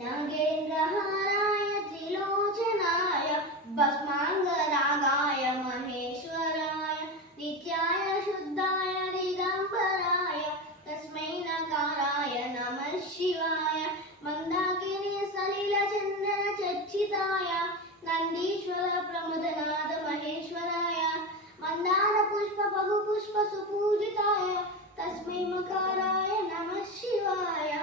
नागेन्द्रहाराय त्रिलोचनाय भस्माङ्गरागाय महेश्वराय नित्याय शुद्धाय दिगम्बराय तस्मै नकाराय नमः शिवाय मन्दाकिनी सलिलचन्दन चर्चिताय नन्दीश्वर प्रमुदनाद महेश्वराय मन्दार पुष्प बहुपुष्प सुपूजिताय तस्मै मकाराय नमः शिवाय।